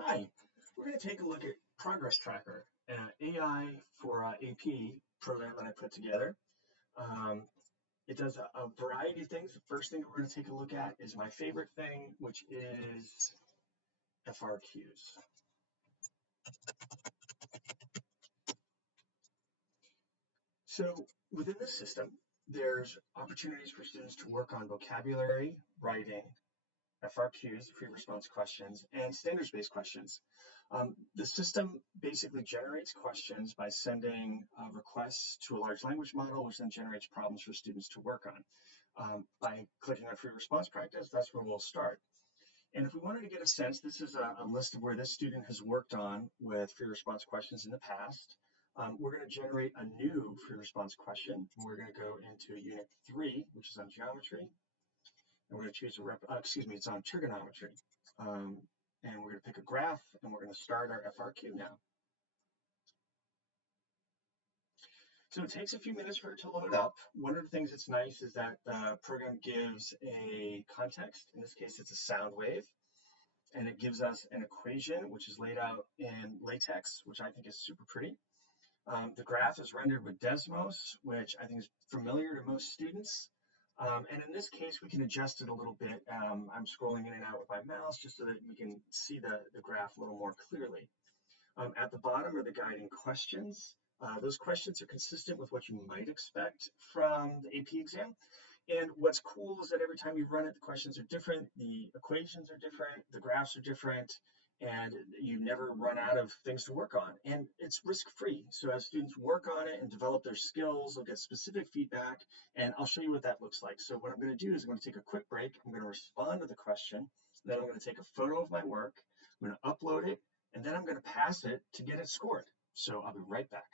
Hi, we're going to take a look at Progress Tracker, an AI for AP program that I put together. Um, it does a variety of things. The first thing that we're going to take a look at is my favorite thing, which is FRQs. So within the system, there's opportunities for students to work on vocabulary, writing, FRQs, pre-response questions, and standards-based questions. The system basically generates questions by sending requests to a large language model, which then generates problems for students to work on. By clicking on free response practice, that's where we'll start. And if we wanted to get a sense, this is a list of where this student has worked on with free response questions in the past. We're going to generate a new free response question. We're going to go into Unit 3, which is on geometry. And we're going to choose it's on trigonometry. And we're going to pick a graph, and we're going to start our FRQ now. So it takes a few minutes for it to load up. One of the things that's nice is that the program gives a context. In this case, it's a sound wave. And it gives us an equation, which is laid out in LaTeX, which I think is super pretty. The graph is rendered with Desmos, which I think is familiar to most students. And in this case, we can adjust it a little bit. I'm scrolling in and out with my mouse just so that we can see the graph a little more clearly. At the bottom are the guiding questions. Those questions are consistent with what you might expect from the AP exam. And what's cool is that every time you run it, the questions are different, the equations are different, the graphs are different, and you never run out of things to work on. And it's risk-free. So as students work on it and develop their skills, they'll get specific feedback, and I'll show you what that looks like. So what I'm going to do is I'm going to take a quick break. I'm going to respond to the question. Then I'm going to take a photo of my work. I'm going to upload it, and then I'm going to pass it to get it scored. So I'll be right back.